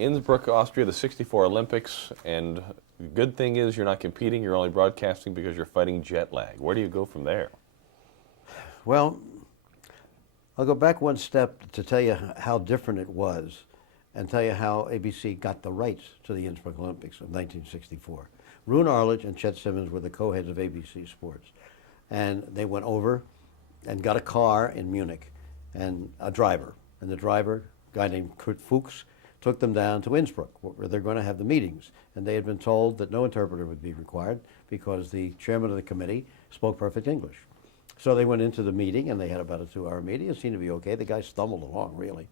Innsbruck, Austria, the '64 Olympics, and the good thing is you're not competing, you're only broadcasting because you're fighting jet lag. Where do you go from there? Well, I'll go back one step to tell you how different it was and tell you how ABC got the rights to the Innsbruck Olympics of 1964. Roone Arledge and Chet Simmons were the co-heads of ABC Sports. And they went over and got a car in Munich and a driver. And the driver, a guy named Kurt Fuchs, took them down to Innsbruck, where they're going to have the meetings. And they had been told that no interpreter would be required because the chairman of the committee spoke perfect English. So they went into the meeting, and they had about a 2-hour meeting. It seemed to be okay. The guy stumbled along, really,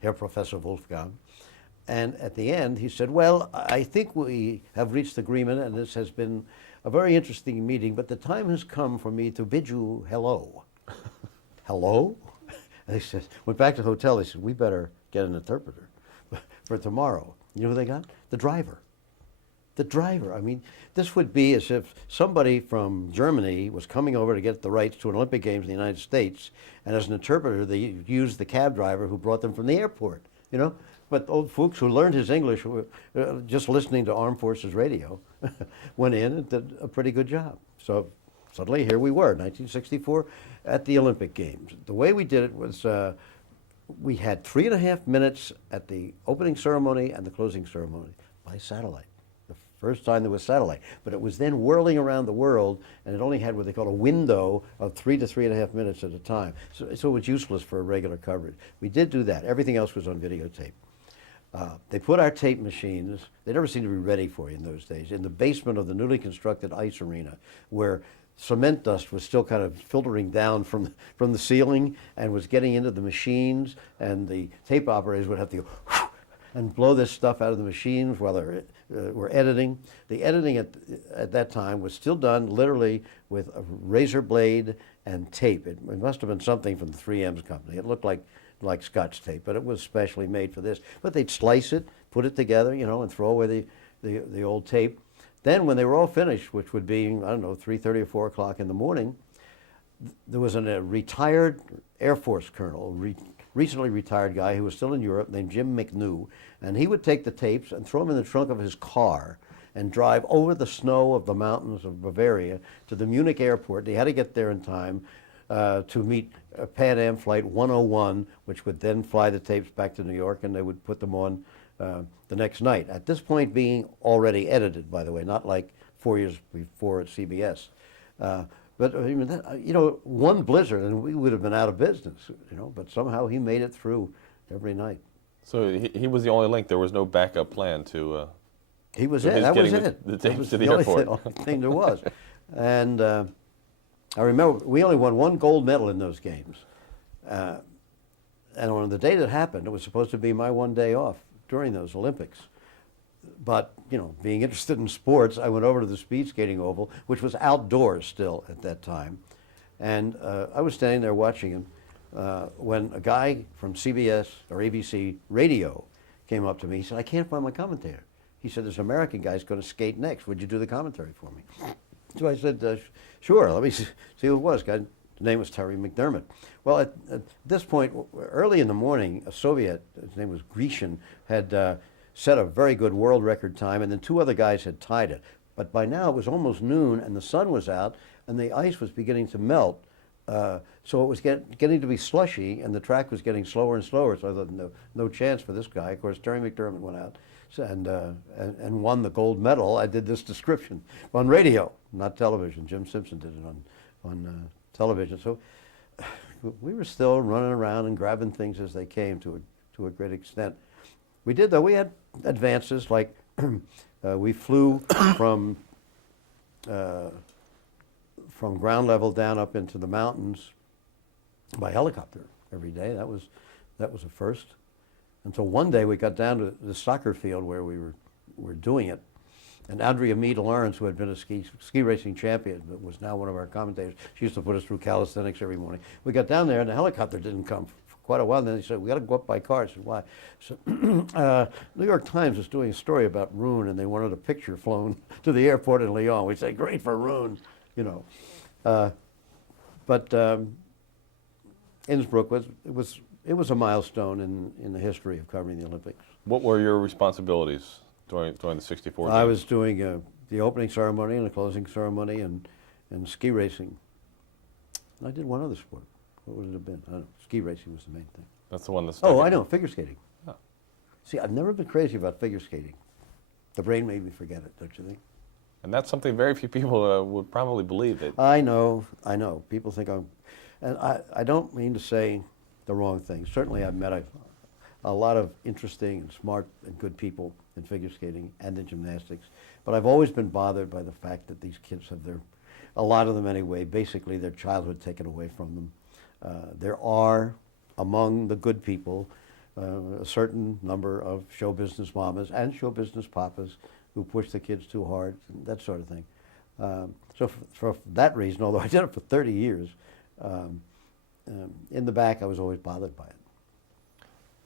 Herr Professor Wolfgang. And at the end, he said, well, I think we have reached agreement, and this has been a very interesting meeting, but the time has come for me to bid you hello. Hello? And they said, went back to the hotel. They said, we better get an interpreter for tomorrow. You know who they got? The driver. The driver. I mean, this would be as if somebody from Germany was coming over to get the rights to an Olympic Games in the United States, and as an interpreter, they used the cab driver who brought them from the airport, you know? But old Fuchs, who learned his English just listening to Armed Forces radio, went in and did a pretty good job. So suddenly here we were, 1964, at the Olympic Games. The way we did it was we had 3.5 minutes at the opening ceremony and the closing ceremony by satellite. The first time there was satellite. But it was then whirling around the world, and it only had what they call a window of 3 to 3.5 minutes at a time. So it was useless for regular coverage. We did do that. Everything else was on videotape. They put our tape machines, they never seemed to be ready for you in those days, in the basement of the newly constructed ice arena, where cement dust was still kind of filtering down from the ceiling and was getting into the machines, and the tape operators would have to go and blow this stuff out of the machines while they were editing. The editing at that time was still done literally with a razor blade and tape. It must have been something from the 3M's company. It looked like Scotch tape, but it was specially made for this. But they'd slice it, put it together, you know, and throw away the old tape. Then when they were all finished, which would be, I don't know, 3:30 or 4 o'clock in the morning, there was a retired Air Force colonel, recently retired guy who was still in Europe, named Jim McNew, and he would take the tapes and throw them in the trunk of his car and drive over the snow of the mountains of Bavaria to the Munich airport. He had to get there in time to meet Pan Am Flight 101, which would then fly the tapes back to New York, and they would put them on the next night. At this point being already edited, by the way, not like 4 years before at CBS. But I mean, you know, one blizzard and we would have been out of business, you know, but somehow he made it through every night. So he was the only link. There was no backup plan to... He was it. That was it. The tapes was to the only airport. thing there was. And I remember we only won 1 gold medal in those games. And on the day that happened, it was supposed to be my 1 day off during those Olympics. But, you know, being interested in sports, I went over to the speed skating oval, which was outdoors still at that time. And I was standing there watching him when a guy from CBS or ABC radio came up to me. He said, I can't find my commentator. He said, this American guy's going to skate next. Would you do the commentary for me? So I said, sure, let me see who it was. His name was Terry McDermott. Well, at this point, early in the morning, a Soviet, his name was Grecian, had set a very good world record time, and then 2 other guys had tied it. But by now it was almost noon, and the sun was out, and the ice was beginning to melt. So it was getting to be slushy, and the track was getting slower and slower, so I thought, no chance for this guy. Of course, Terry McDermott went out and won the gold medal. I did this description on radio, not television. Jim Simpson did it on television. So we were still running around and grabbing things as they came to a great extent. We did, though. We had advances, like we flew from ground level down up into the mountains by helicopter every day. That was a first. Until one day we got down to the soccer field where we were doing it, and Andrea Meade Lawrence, who had been a ski racing champion, but was now one of our commentators, she used to put us through calisthenics every morning. We got down there, and the helicopter didn't come for quite a while. And then they said, we got to go up by car. I said, why? So New York Times was doing a story about Roone, and they wanted a picture flown to the airport in Lyon. We said, great for Roone, you know. But Innsbruck it was a milestone in the history of covering the Olympics. What were your responsibilities during the 64 I games? was doing the opening ceremony and the closing ceremony and ski racing. I did one other sport. What would it have been? I don't know. Ski racing was the main thing. That's the one that stuck Oh, in- I know, figure skating. Oh. See, I've never been crazy about figure skating. The brain made me forget it, don't you think? And that's something very few people would probably believe. That I know. People think and I don't mean to say the wrong thing. Certainly I've met a lot of interesting and smart and good people in figure skating and in gymnastics, but I've always been bothered by the fact that these kids have a lot of them anyway, basically their childhood taken away from them. There are, among the good people, a certain number of show business mamas and show business papas who push the kids too hard, that sort of thing. So for that reason, although I did it for 30 years, in the back I was always bothered by it.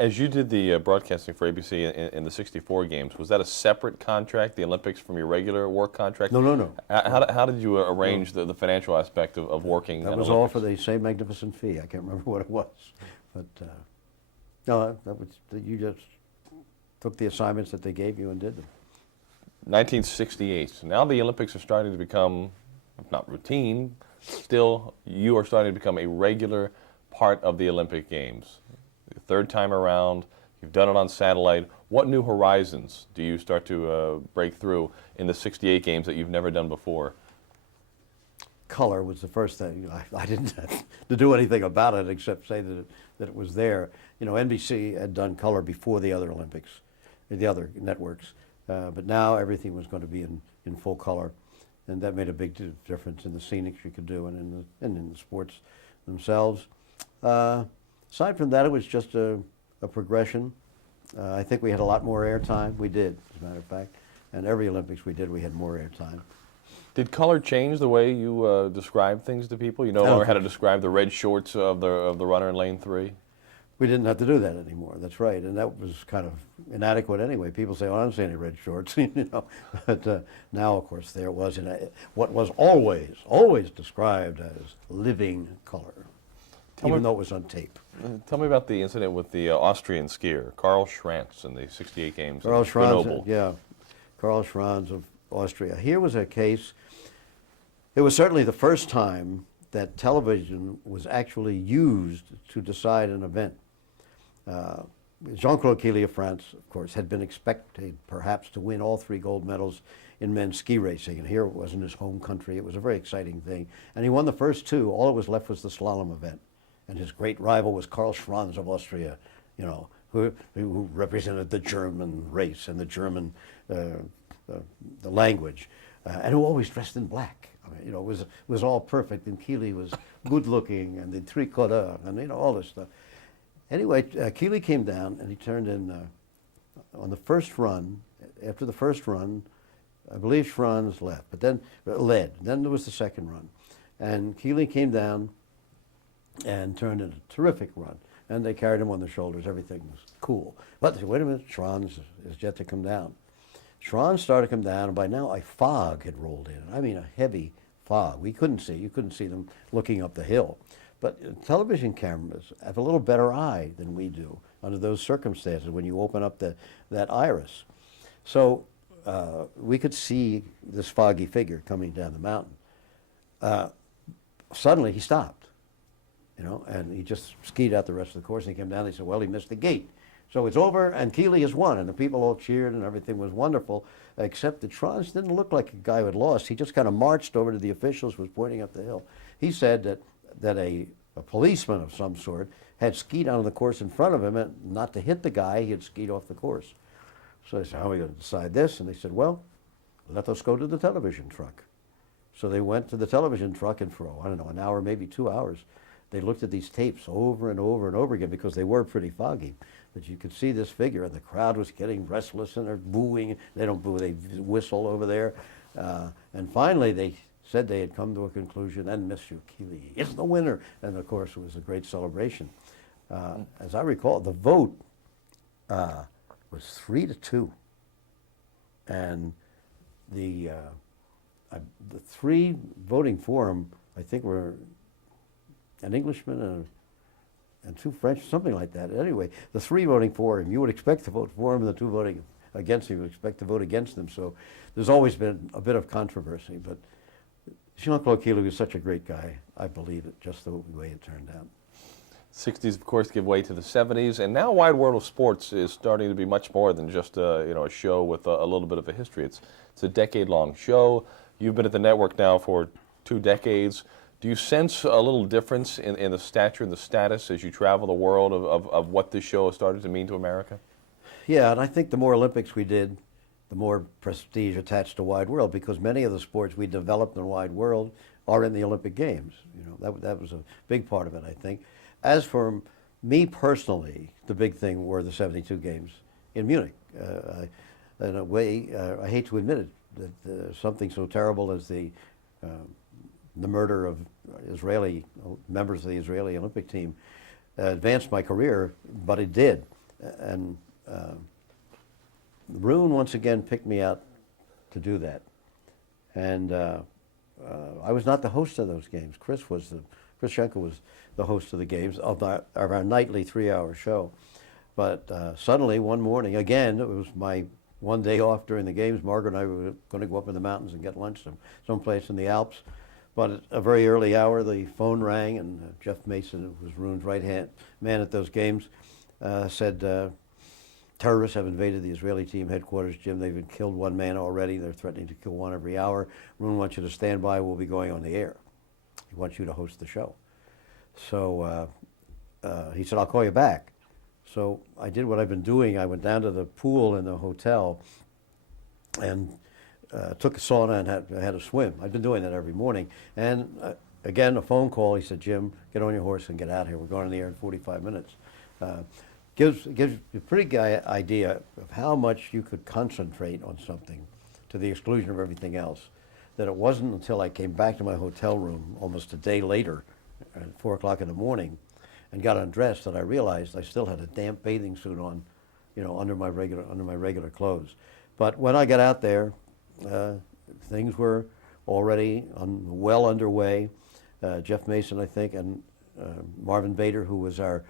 as you did the broadcasting for ABC in the 64 games, was that a separate contract, the Olympics, from your regular work contract? No. How did you arrange the financial aspect of working? That at was all Olympics? for the same magnificent fee. I can't remember what it was, but no, that was you just took the assignments that they gave you and did them. 1968. Now the Olympics are starting to become, if not routine, still you are starting to become a regular part of the Olympic Games. The third time around, you've done it on satellite. What new horizons do you start to break through in the 68 games that you've never done before? Color was the first thing. I didn't have to do anything about it except say that it was there. You know, NBC had done color before the other Olympics, the other networks, but now everything was going to be in full color, and that made a big difference in the scenics you could do and in the sports themselves. Aside from that, it was just a progression. I think we had a lot more airtime. We did, as a matter of fact, and every Olympics we did, we had more airtime. Did color change the way you describe things to people? You no longer had to describe the red shorts of the runner in lane 3? We didn't have to do that anymore. That's right, and that was kind of inadequate anyway. People say, "Oh, I don't see any red shorts," you know. But now, of course, there was what was always described as living color, even though it was on tape. Tell me about the incident with the Austrian skier, Karl Schranz, in the 68 games. Karl in Schranz, Grenoble. yeah, Karl Schranz of Austria. Here was a case. It was certainly the first time that television was actually used to decide an event. Jean-Claude Killy of France, of course, had been expected perhaps to win all 3 gold medals in men's ski racing, and here it was in his home country. It was a very exciting thing, and he won the first 2. All that was left was the slalom event, and his great rival was Karl Schranz of Austria, you know, who represented the German race and the German the language, and who always dressed in black. I mean, you know, it was all perfect, and Killy was good looking, and the tricolore, and you know, all this stuff. Anyway, Killy came down and he turned in on the first run. After the first run, I believe Schranz left, but then led. Then there was the second run, and Killy came down and turned in a terrific run. And they carried him on their shoulders. Everything was cool. But they said, wait a minute, Schranz is yet to come down. Schranz started to come down, and by now a fog had rolled in. I mean, a heavy fog. You couldn't see them looking up the hill. But television cameras have a little better eye than we do under those circumstances when you open up that iris. So we could see this foggy figure coming down the mountain. Suddenly he stopped, you know, and he just skied out the rest of the course, and he came down and he said, well, he missed the gate. So it's over, and Killy has won, and the people all cheered, and everything was wonderful, except that Schranz didn't look like a guy who had lost. He just kind of marched over to the officials, was pointing up the hill. He said that a policeman of some sort had skied onto the course in front of him, and not to hit the guy, he had skied off the course. So they said, how are we going to decide this? And they said, well, let us go to the television truck. So they went to the television truck, and for, I don't know, an hour, maybe 2 hours, they looked at these tapes over and over and over again because they were pretty foggy. But you could see this figure, and the crowd was getting restless, and they're booing. They don't boo, they whistle over there. And finally, they said they had come to a conclusion, and Monsieur Killy is the winner. And of course, it was a great celebration. As I recall, the vote was 3-2. And the 3 voting for him, I think, were an Englishman, and 2 French, something like that. Anyway, the 3 voting for him, you would expect to vote for him, and the 2 voting against him, you would expect to vote against him. So there's always been a bit of controversy. But Jean-Claude Keeley was such a great guy, I believe it, just the way it turned out. 60s, of course, give way to the 70s, and now Wide World of Sports is starting to be much more than just a show with a little bit of a history. It's a decade-long show. You've been at the network now for 2 decades. Do you sense a little difference in the stature and the status as you travel the world of what this show has started to mean to America? Yeah, and I think the more Olympics we did, the more prestige attached to Wide World, because many of the sports we developed in Wide World are in the Olympic Games. That was a big part of it, I think. As for me personally, the big thing were the 72 games in Munich. In a way, I hate to admit it, that something so terrible as the murder of Israeli members of the Israeli Olympic team advanced my career, but it did. And Roone once again picked me out to do that. And I was not the host of those games. Chris Schenkel was the host of the games of our nightly 3-hour show. But suddenly one morning, again, it was my one day off during the games. Margaret and I were going to go up in the mountains and get lunch someplace in the Alps. But at a very early hour, the phone rang, and Jeff Mason, who was Roone's right-hand man at those games, said, terrorists have invaded the Israeli team headquarters, Jim. They've killed 1 man already. They're threatening to kill 1 every hour. Roone wants you to stand by. We'll be going on the air. He wants you to host the show. So he said, I'll call you back. So I did what I've been doing. I went down to the pool in the hotel and took a sauna and had a swim. I've been doing that every morning. And again, a phone call. He said, Jim, get on your horse and get out of here. We're going on the air in 45 minutes. Gives you a pretty good idea of how much you could concentrate on something to the exclusion of everything else. That it wasn't until I came back to my hotel room almost a day later at 4 o'clock in the morning and got undressed that I realized I still had a damp bathing suit on, under my regular clothes. But when I got out there, things were already well underway. Jeff Mason, I think, and Marvin Bader, who was our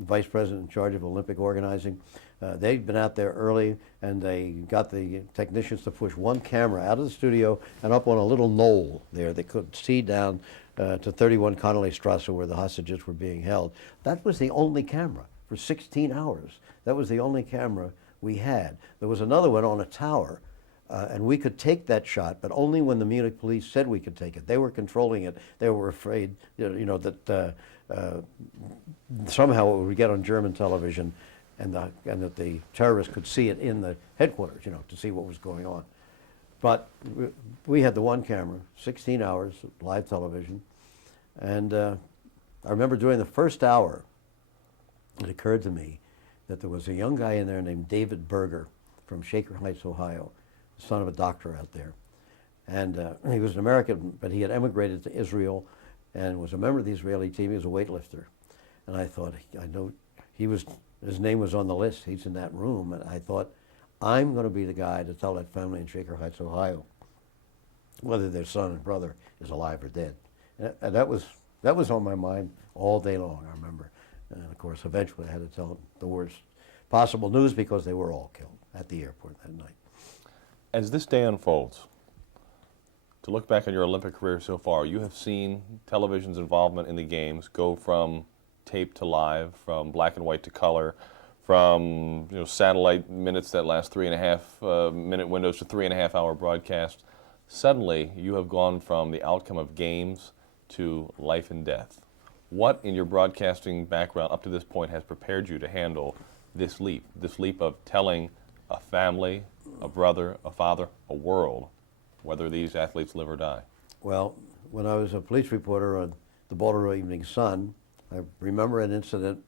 vice president in charge of Olympic organizing, they'd been out there early, and they got the technicians to push 1 camera out of the studio and up on a little knoll there. They could see down to 31 Connolly Strasse, where the hostages were being held. That was the only camera for 16 hours. That was the only camera we had. There was another one on a tower, and we could take that shot, but only when the Munich police said we could take it. They were controlling it. They were afraid, that somehow it would get on German television, and that the terrorists could see it in the headquarters, to see what was going on. But we had the 1 camera, 16 hours of live television, and I remember during the first hour, it occurred to me that there was a young guy in there named David Berger from Shaker Heights, Ohio, the son of a doctor out there. And he was an American, but he had emigrated to Israel and was a member of the Israeli team. He was a weightlifter. And I thought, I know his name was on the list. He's in that room. And I thought, I'm going to be the guy to tell that family in Shaker Heights, Ohio, whether their son and brother is alive or dead. And that was on my mind all day long, I remember. And of course, eventually I had to tell them the worst possible news because they were all killed at the airport that night. As this day unfolds, to look back on your Olympic career so far, you have seen television's involvement in the games go from tape to live, from black and white to color, from satellite minutes that last 3.5 minute windows to 3.5 hour broadcast. Suddenly, you have gone from the outcome of games to life and death. What in your broadcasting background up to this point has prepared you to handle this leap of telling a family, a brother, a father, a world, whether these athletes live or die? Well, when I was a police reporter on the Baltimore Evening Sun, I remember an incident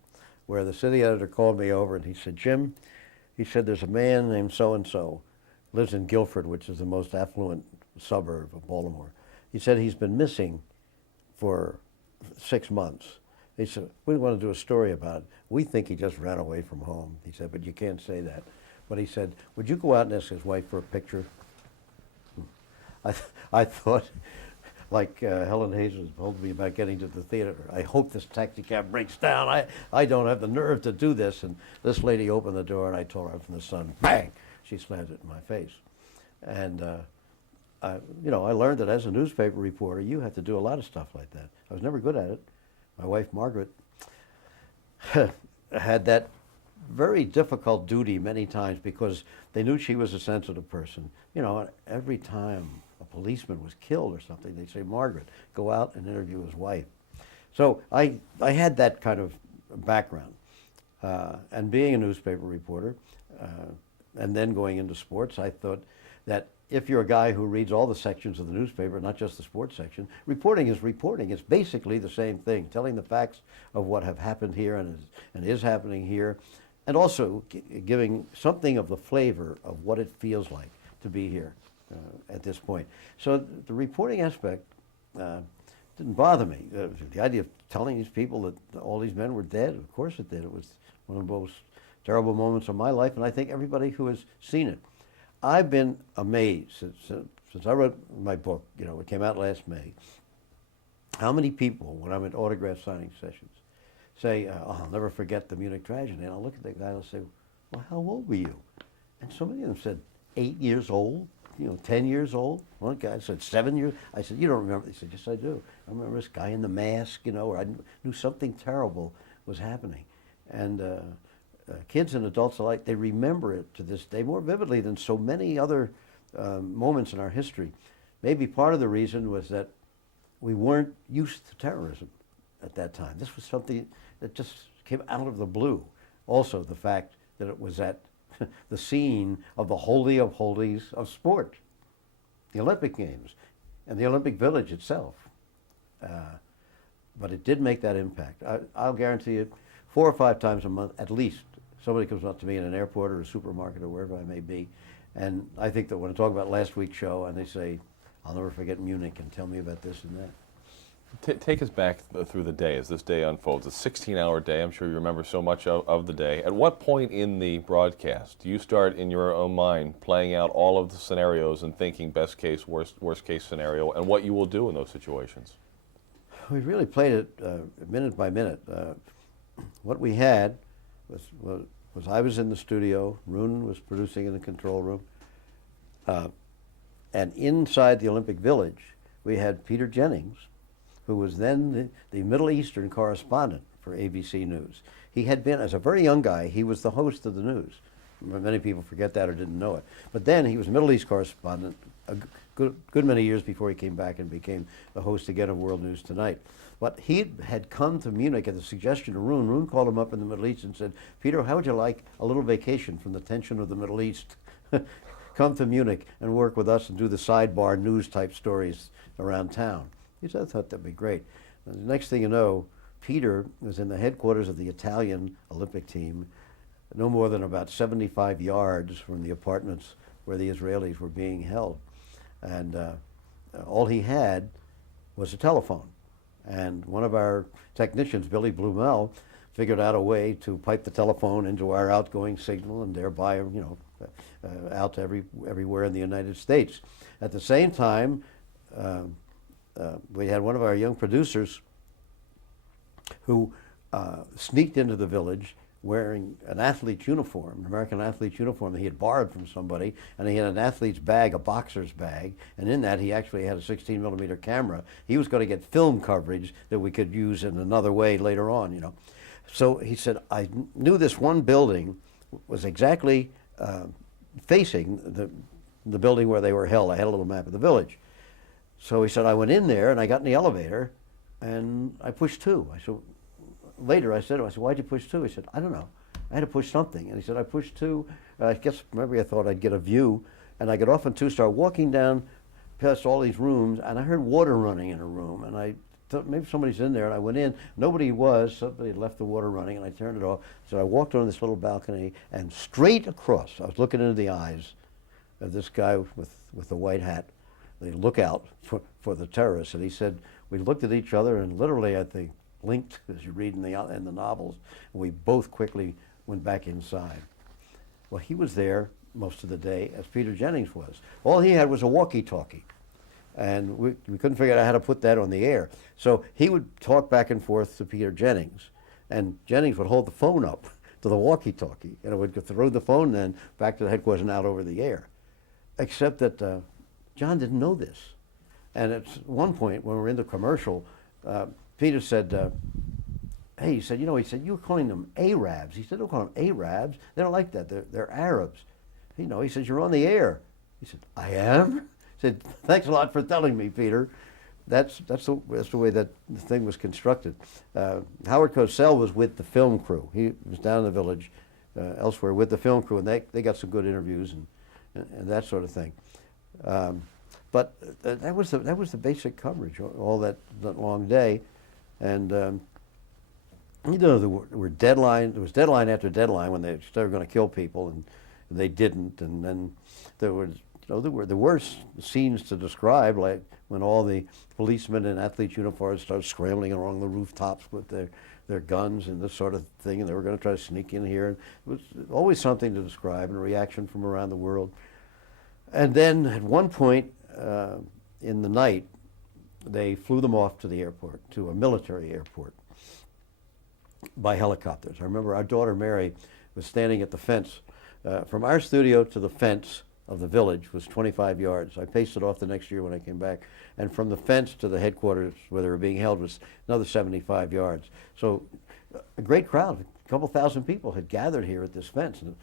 where the city editor called me over and he said, Jim, he said, there's a man named so-and-so, lives in Guilford, which is the most affluent suburb of Baltimore. He said he's been missing for 6 months. He said, we want to do a story about it. We think he just ran away from home. He said, but you can't say that. But he said, would you go out and ask his wife for a picture? I thought, like Helen Hayes was told me about getting to the theater. I hope this taxi cab breaks down. I don't have the nerve to do this. And this lady opened the door, and I told her from the sun, bang! She slammed it in my face. And, you know, I learned that as a newspaper reporter, you have to do a lot of stuff like that. I was never good at it. My wife, Margaret, had that very difficult duty many times because they knew she was a sensitive person. You know, every time a policeman was killed or something, they'd say, Margaret, go out and interview his wife. So I had that kind of background. And being a newspaper reporter, and then going into sports, I thought that if you're a guy who reads all the sections of the newspaper, not just the sports section, reporting is reporting. It's basically the same thing, telling the facts of what have happened here and is happening here, and also giving something of the flavor of what it feels like to be here at this point. So the reporting aspect didn't bother me. The idea of telling these people that all these men were dead, of course it did. It was one of the most terrible moments of my life, and I think everybody who has seen it. I've been amazed since I wrote my book, you know, it came out last May, how many people, when I'm at autograph signing sessions, say, oh, I'll never forget the Munich tragedy. And I'll look at the guy and I'll say, well, how old were you? And so many of them said, 8 years old, you know, 10 years old. One guy said 7 years. I said, you don't remember? He said, yes, I do. I remember this guy in the mask, you know, or I knew something terrible was happening. And kids and adults alike, they remember it to this day more vividly than so many other moments in our history. Maybe part of the reason was that we weren't used to terrorism at that time. This was something that just came out of the blue. Also, the fact that it was at the scene of the holy of holies of sport, the Olympic Games, and the Olympic Village itself. But it did make that impact. I'll guarantee you, 4 or 5 times a month, at least, somebody comes up to me in an airport or a supermarket or wherever I may be, and I think that when I talk about last week's show, and they say, I'll never forget Munich, and tell me about this and that. Take us back through the day as this day unfolds. A 16-hour day. I'm sure you remember so much of the day. At what point in the broadcast do you start in your own mind playing out all of the scenarios and thinking best case, worst case scenario, and what you will do in those situations? We really played it minute by minute. What we had was I was in the studio, Roon was producing in the control room, and inside the Olympic Village we had Peter Jennings, who was then the Middle Eastern correspondent for ABC News. He had been, as a very young guy, he was the host of the news. Many people forget that or didn't know it. But then he was Middle East correspondent a good many years before he came back and became the host again of World News Tonight. But he had come to Munich at the suggestion of Roon. Roon called him up in the Middle East and said, Peter, how would you like a little vacation from the tension of the Middle East? Come to Munich and work with us and do the sidebar news type stories around town. He said, I thought that'd be great. And the next thing you know, Peter was in the headquarters of the Italian Olympic team, no more than about 75 yards from the apartments where the Israelis were being held. And all he had was a telephone. And one of our technicians, Billy Blumel, figured out a way to pipe the telephone into our outgoing signal and thereby, you know, out to everywhere in the United States. At the same time, we had one of our young producers who sneaked into the village wearing an athlete's uniform, an American athlete's uniform that he had borrowed from somebody, and he had an athlete's bag, a boxer's bag, and in that he actually had a 16-millimeter camera. He was going to get film coverage that we could use in another way later on, you know. So he said, I knew this one building was exactly facing the building where they were held. I had a little map of the village. So he said, I went in there and I got in the elevator and I pushed 2. I said, later I said, why'd you push 2? He said, I don't know. I had to push something. And he said, I pushed 2. I guess maybe I thought I'd get a view. And I got off on 2, started walking down past all these rooms, and I heard water running in a room. And I thought maybe somebody's in there. And I went in. Nobody was. Somebody had left the water running, and I turned it off. So I walked on this little balcony, and straight across, I was looking into the eyes of this guy with the white hat. They look out for the terrorists. And he said, we looked at each other, and literally, I think, blinked, as you read in the novels, and we both quickly went back inside. Well, he was there most of the day, as Peter Jennings was. All he had was a walkie-talkie. And we couldn't figure out how to put that on the air. So he would talk back and forth to Peter Jennings, and Jennings would hold the phone up to the walkie-talkie, and it would go through the phone then back to the headquarters and out over the air. Except that John didn't know this. And at one point when we were in the commercial, Peter said, hey, he said, you were calling them Arabs. He said, don't call them Arabs. They don't like that. They're Arabs. He says, you're on the air. He said, I am? He said, thanks a lot for telling me, Peter. That's the way that the thing was constructed. Howard Cosell was with the film crew. He was down in the village elsewhere with the film crew, and they got some good interviews and that sort of thing. But that was the basic coverage all that long day, and there was deadline after deadline when they started going to kill people, and they didn't, and then there were scenes to describe, like when all the policemen in athletes' uniforms started scrambling along the rooftops with their guns and this sort of thing, and they were going to try to sneak in here. And it was always something to describe, and a reaction from around the world. And then at one point in the night, they flew them off to the airport, to a military airport, by helicopters. I remember our daughter Mary was standing at the fence. From our studio to the fence of the village was 25 yards. I paced it off the next year when I came back. And from the fence to the headquarters where they were being held was another 75 yards. So a great crowd, a couple thousand people had gathered here at this fence. And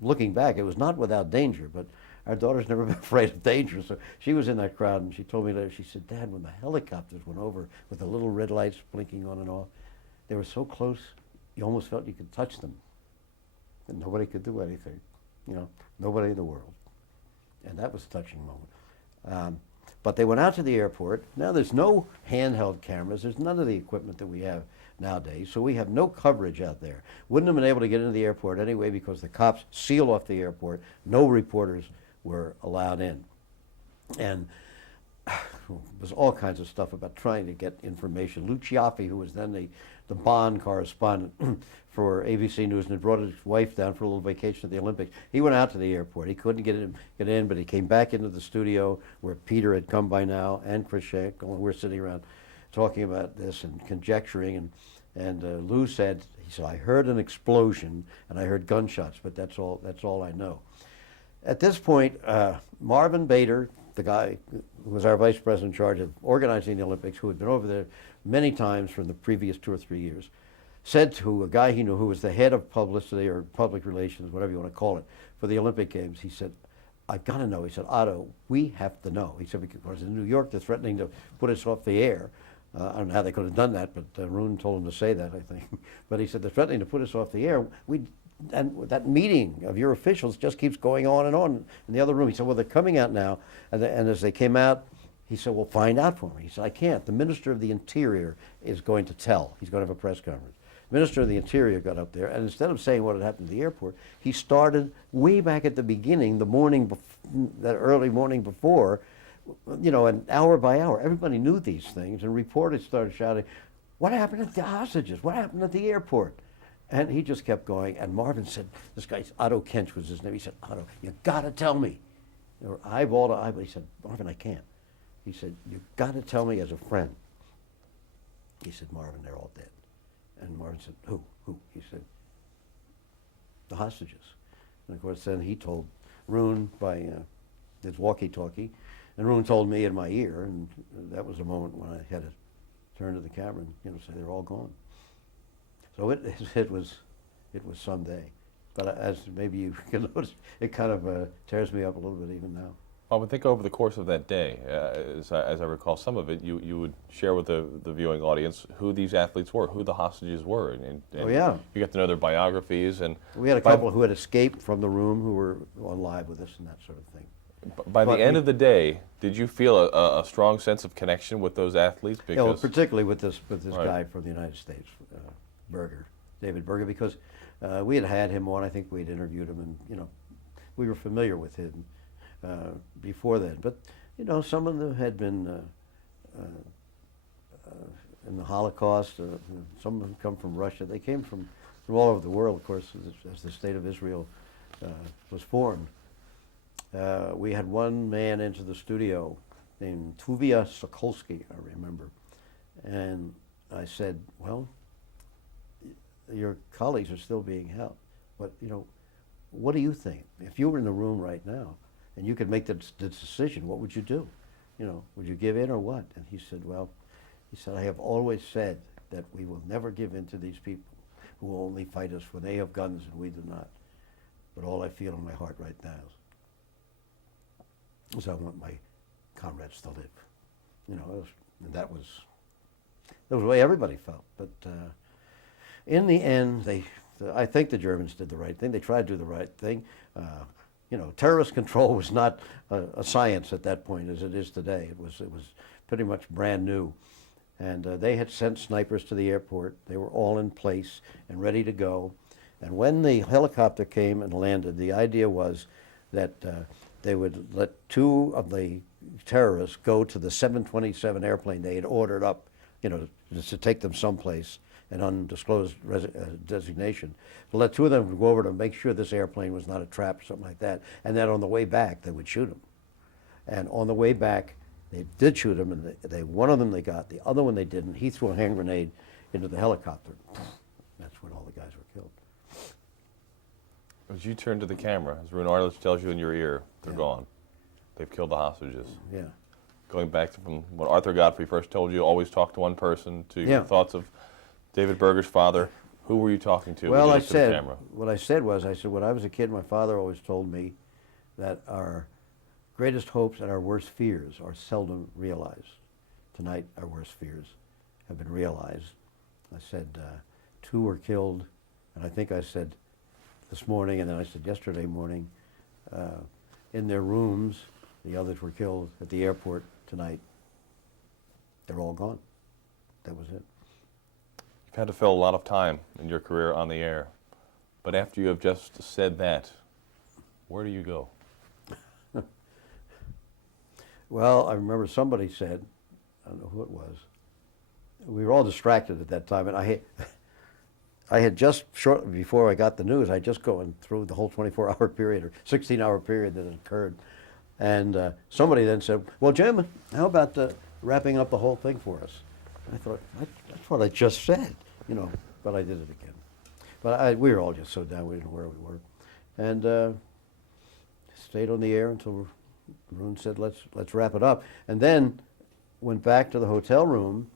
looking back, it was not without danger, but our daughter's never been afraid of danger. So she was in that crowd, and she told me later, she said, Dad, when the helicopters went over with the little red lights blinking on and off, they were so close, you almost felt you could touch them. And nobody could do anything, nobody in the world. And that was a touching moment. But they went out to the airport. Now there's no handheld cameras. There's none of the equipment that we have nowadays. So we have no coverage out there. Wouldn't have been able to get into the airport anyway because the cops sealed off the airport. No reporters were allowed in. And there was all kinds of stuff about trying to get information. Lou Ciaffi, who was then the Bonn correspondent for ABC News and had brought his wife down for a little vacation at the Olympics, he went out to the airport. He couldn't get in, but he came back into the studio where Peter had come by now and Chris Schenck, and we're sitting around talking about this and conjecturing. And Lou said, I heard an explosion and I heard gunshots, but that's all I know. At this point, Marvin Bader, the guy who was our vice president in charge of organizing the Olympics, who had been over there many times from the previous 2 or 3 years, said to a guy he knew who was the head of publicity or public relations, whatever you want to call it, for the Olympic Games, he said, I've got to know. He said, Otto, we have to know. He said, because in New York they're threatening to put us off the air. I don't know how they could have done that, but Roon told him to say that, I think. But he said, they're threatening to put us off the air. And that meeting of your officials just keeps going on in the other room. He said, well, they're coming out now. And as they came out, he said, well, find out for me. He said, I can't. The Minister of the Interior is going to tell. He's going to have a press conference. The Minister of the Interior got up there, and instead of saying what had happened at the airport, he started way back at the beginning, that early morning before, an hour by hour. Everybody knew these things, and reporters started shouting, what happened at the hostages? What happened at the airport? And he just kept going, and Marvin said, this guy, Otto Kench was his name, he said, Otto, you gotta tell me. They were eyeball to eyeball. He said, Marvin, I can't. He said, you gotta tell me as a friend. He said, Marvin, they're all dead. And Marvin said, who? He said, the hostages. And of course, then he told Roon by his walkie-talkie, and Roon told me in my ear, and that was a moment when I had to turn to the camera and say they're all gone. So it was some day, but as maybe you can notice, it kind of tears me up a little bit even now. I would think over the course of that day, as I recall some of it, you would share with the viewing audience who these athletes were, who the hostages were, and oh yeah, you got to know their biographies. And we had a couple who had escaped from the room who were on live with us and that sort of thing. By the end of the day, did you feel a strong sense of connection with those athletes? Because, well, particularly with this right. guy from the United States, David Berger, because we had him on. I think we'd interviewed him, and we were familiar with him before then. But some of them had been in the Holocaust. Some of them come from Russia. They came from all over the world, of course, as the state of Israel was formed. We had one man into the studio named Tuvia Sokolsky, I remember. And I said, well, your colleagues are still being held. But, what do you think? If you were in the room right now and you could make the decision, what would you do? Would you give in or what? And he said, I have always said that we will never give in to these people who will only fight us when they have guns and we do not. But all I feel in my heart right now is I want my comrades to live. And that was the way everybody felt. But in the end, I think the Germans did the right thing. They tried to do the right thing. Terrorist control was not a science at that point as it is today. It was pretty much brand new. And they had sent snipers to the airport. They were all in place and ready to go. And when the helicopter came and landed, the idea was that they would let two of the terrorists go to the 727 airplane they had ordered up, to take them someplace, an undisclosed designation. To let two of them go over to make sure this airplane was not a trap or something like that. And then on the way back, they would shoot them. And on the way back, they did shoot him, and one of them they got, the other one they didn't. He threw a hand grenade into the helicopter. That's when all the guys were killed. As you turn to the camera, as Rune Arledge tells you in your ear, they're Yeah. gone. They've killed the hostages. Yeah. Going back to from what Arthur Godfrey first told you, always talk to one person, to Yeah. your thoughts of David Berger's father. Who were you talking to Well, when you I looked at the said, camera? what I said was, when I was a kid, my father always told me that our greatest hopes and our worst fears are seldom realized. Tonight, our worst fears have been realized. I said, two were killed, and I think I said this morning, and then I said yesterday morning, in their rooms. The others were killed at the airport tonight. They're all gone. That was it. You've had to fill a lot of time in your career on the air, but after you have just said that, where do you go? Well, I remember somebody said, I don't know who it was, we were all distracted at that time, and I had just, shortly before I got the news, I just going through the whole 24-hour period or 16-hour period that had occurred. And somebody then said, well, Jim, how about wrapping up the whole thing for us? And I thought, that's what I just said, but I did it again. But we were all just so down, we didn't know where we were. And stayed on the air until Rune said, let's wrap it up. And then went back to the hotel room.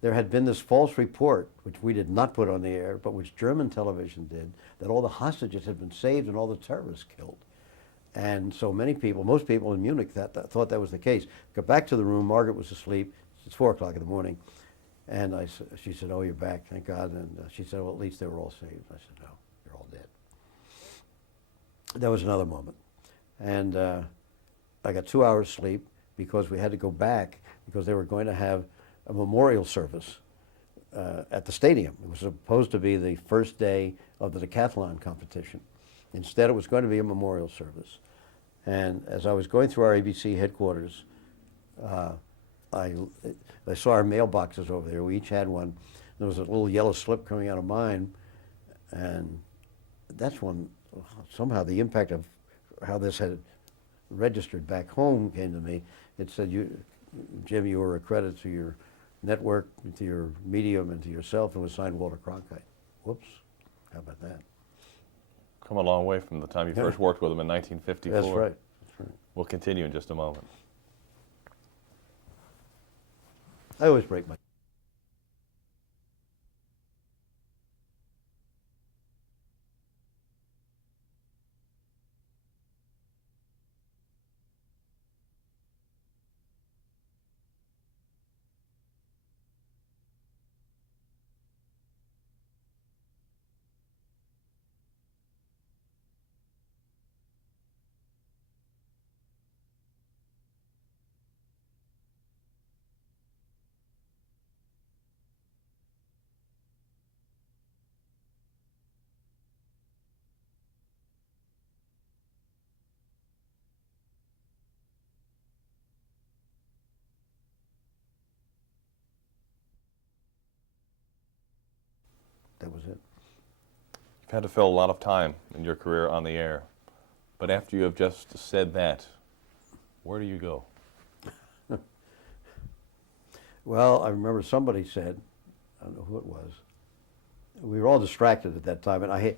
There had been this false report, which we did not put on the air, but which German television did, that all the hostages had been saved and all the terrorists killed. And so most people in Munich thought that was the case. Got back to the room, Margaret was asleep, it's 4 o'clock in the morning, and she said, oh, you're back, thank God. And she said, well, at least they were all saved. I said, no, they're all dead. That was another moment. And I got 2 hours sleep because we had to go back because they were going to have a memorial service at the stadium. It was supposed to be the first day of the decathlon competition. Instead, it was going to be a memorial service. And as I was going through our ABC headquarters, I saw our mailboxes over there. We each had one. There was a little yellow slip coming out of mine. And that's when somehow the impact of how this had registered back home came to me. It said, Jim, you were a credit to your network, to your medium, and to yourself, and was signed Walter Cronkite. Whoops. How about that? Come a long way from the time you first worked with him in 1954. That's right. That's right. We'll continue in just a moment. I always break my... That was it. You've had to fill a lot of time in your career on the air, but after you have just said that, where do you go? Well, I remember somebody said, I don't know who it was. We were all distracted at that time, and I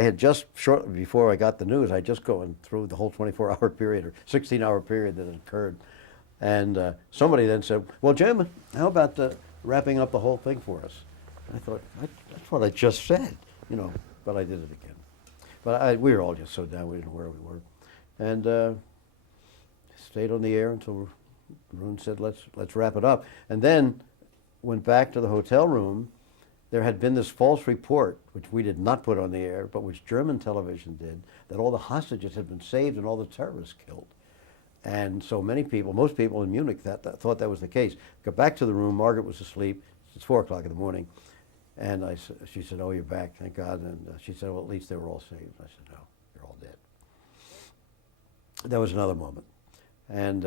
had just shortly before I got the news, I just going through the whole 24-hour period or 16-hour period that had occurred, and somebody then said, "Well, Jim, how about wrapping up the whole thing for us?" And I thought, that's what I just said, you know, but I did it again. But we were all just so down, we didn't know where we were, and stayed on the air until Roone said, "Let's wrap it up," and then went back to the hotel room. There had been this false report, which we did not put on the air, but which German television did, that all the hostages had been saved and all the terrorists killed. And so many people, most people in Munich thought that was the case. Got back to the room, Margaret was asleep, it's 4 o'clock in the morning, and she said, "Oh, you're back, thank God." And she said, "Well, at least they were all saved." I said, "No, they're all dead." That was another moment. And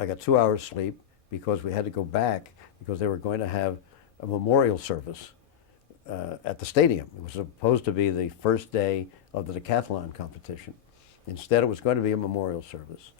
I got 2 hours sleep because we had to go back because they were going to have a memorial service at the stadium. It was supposed to be the first day of the decathlon competition. Instead, it was going to be a memorial service.